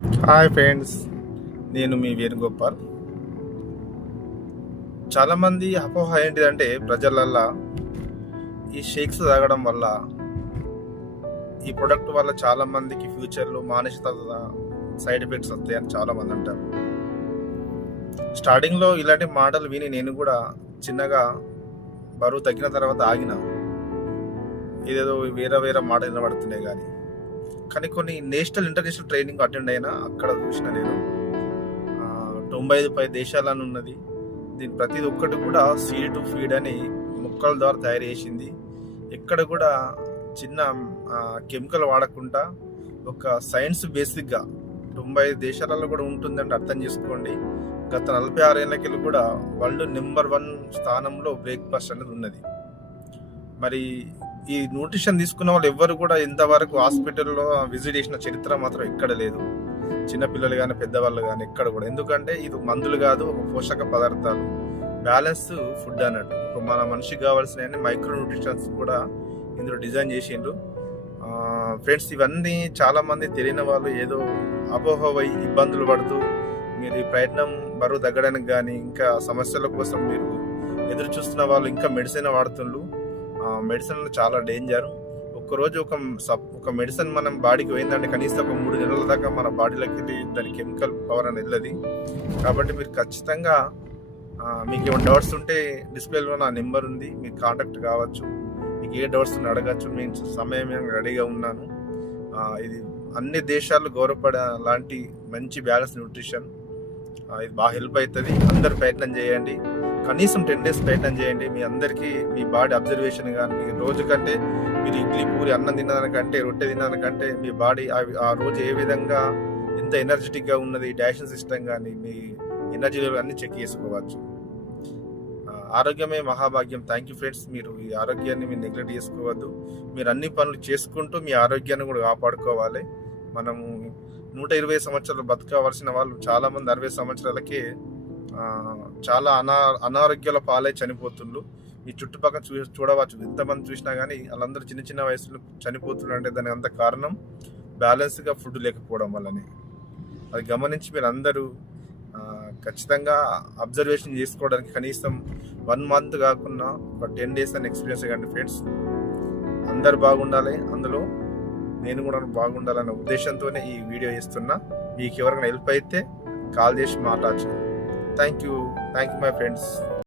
Hi friends, నేను మీ వేణుగోపాల్. చాలామంది అపోహ ఏంటిదంటే ప్రజలల్లా ఈ షేక్స్ తాగడం వల్ల, ఈ ప్రొడక్ట్ వల్ల చాలామందికి ఫ్యూచర్లో మానసిక సైడ్ ఎఫెక్ట్స్ వస్తాయని చాలామంది అంటారు. స్టార్టింగ్లో ఇలాంటి మాటలు విని నేను కూడా చిన్నగా బరువు తగ్గిన తర్వాత ఆగిన. ఇదేదో వేరే వేరే మాటలు వినబడుతున్నాయి కానీ కొన్ని నేషనల్ ఇంటర్నేషనల్ ట్రైనింగ్ అటెండ్ అయినా అక్కడ చూసిన నేను 95 దేశాలను ఉన్నది. దీని ప్రతి ఒక్కటి కూడా సీడ్ టు ఫీడ్ అని మొక్కల ద్వారా తయారు చేసింది. ఎక్కడ కూడా చిన్న కెమికల్ వాడకుండా ఒక సైన్స్ బేసిక్గా 95 దేశాలలో కూడా ఉంటుందంటే అర్థం చేసుకోండి. గత 46 ఏళ్ళకి కూడా వరల్డ్ నెంబర్ 1 స్థానంలో బ్రేక్ఫాస్ట్ అనేది ఉన్నది. మరి ఈ న్యూట్రిషన్ తీసుకున్న వాళ్ళు ఎవ్వరు కూడా ఇంతవరకు హాస్పిటల్లో విజిట్ చేసిన చరిత్ర మాత్రం ఎక్కడ లేదు. చిన్నపిల్లలు కానీ పెద్దవాళ్ళు కానీ ఎక్కడ కూడా. ఎందుకంటే ఇది మందులు కాదు, ఒక పోషక పదార్థాలు, బ్యాలెన్స్ ఫుడ్ అన్నట్టు. ఒక మన మనిషికి కావాల్సిన మైక్రో న్యూట్రిషన్స్ కూడా ఇందులో డిజైన్ చేసిండ్రు. ఫ్రెండ్స్, ఇవన్నీ చాలామంది తెలియని వాళ్ళు ఏదో అపోహవై ఇబ్బందులు పడుతూ మీరు ఈ ప్రయత్నం బరువు తగ్గడానికి కానీ ఇంకా సమస్యల కోసం మీరు ఎదురు చూస్తున్న వాళ్ళు ఇంకా మెడిసిన్ వాడుతుండ్రు. మెడిసిన్లు చాలా డేంజర్. ఒక్కరోజు ఒక మెడిసిన్ మనం బాడీకి పోయిందంటే కనీసం ఒక 3 నెలల దాకా మన బాడీలోకి దాని కెమికల్ పవర్ అనేది వెళ్ళదు. కాబట్టి మీరు ఖచ్చితంగా మీకు ఏమైనా డౌట్స్ ఉంటే డిస్ప్లేలో నా నెంబర్ ఉంది, మీరు కాంటాక్ట్ కావచ్చు. మీకు ఏ డౌట్స్ ఉన్నా అడగచ్చు, నేను సమయం రెడీగా ఉన్నాను. ఇది అన్ని దేశాలు గౌరవపడే లాంటి మంచి బ్యాలెన్స్ న్యూట్రిషన్. ఇది బాగా హెల్ప్ అవుతుంది. అందరు ప్రయత్నం చేయండి. కనీసం 10 days ప్రయత్నం చేయండి. మీ అందరికీ మీ బాడీ అబ్జర్వేషన్ కానీ, మీకు రోజు కంటే మీరు ఇడ్లీ పూరి అన్నం తినడానికంటే రొట్టె తినడానికంటే మీ బాడీ ఆ రోజు ఏ విధంగా ఎంత ఎనర్జెటిక్గా ఉన్నది, డైజెషన్ సిస్టమ్ కానీ మీ ఎనర్జీ లెవెల్ అన్ని చెక్ చేసుకోవచ్చు. ఆరోగ్యమే మహాభాగ్యం. Thank you friends. మీరు ఈ ఆరోగ్యాన్ని మీరు నెగ్లెక్ట్ చేసుకోవద్దు. మీరు అన్ని పనులు చేసుకుంటూ మీ ఆరోగ్యాన్ని కూడా కాపాడుకోవాలి. మనము 120 సంవత్సరాలు బతకవలసిన వాళ్ళు చాలామంది 60 సంవత్సరాలకే చాలా అనారోగ్యాల పాలై చనిపోతుండ్రు. మీ చుట్టుపక్కల చూడవచ్చు, ఎంతమంది చూసినా కానీ వాళ్ళందరూ చిన్న చిన్న వయసులో చనిపోతున్నారు. అంటే దానికి అంత కారణం బ్యాలెన్స్గా ఫుడ్ లేకపోవడం వల్లనే. అది గమనించి మీరు అందరూ ఖచ్చితంగా అబ్జర్వేషన్ చేసుకోవడానికి కనీసం 1 month కాకుండా ఒక 10 days అని ఎక్స్పీరియన్స్ కండి ఫ్రెండ్స్. అందరు బాగుండాలి, అందులో నేను కూడా బాగుండాలన్న ఉద్దేశంతోనే ఈ వీడియో చేస్తున్నా. మీకు ఎవరికైనా హెల్ప్ అయితే కాల్ చేసి మాట్లాడచ్చు. Thank you my friends.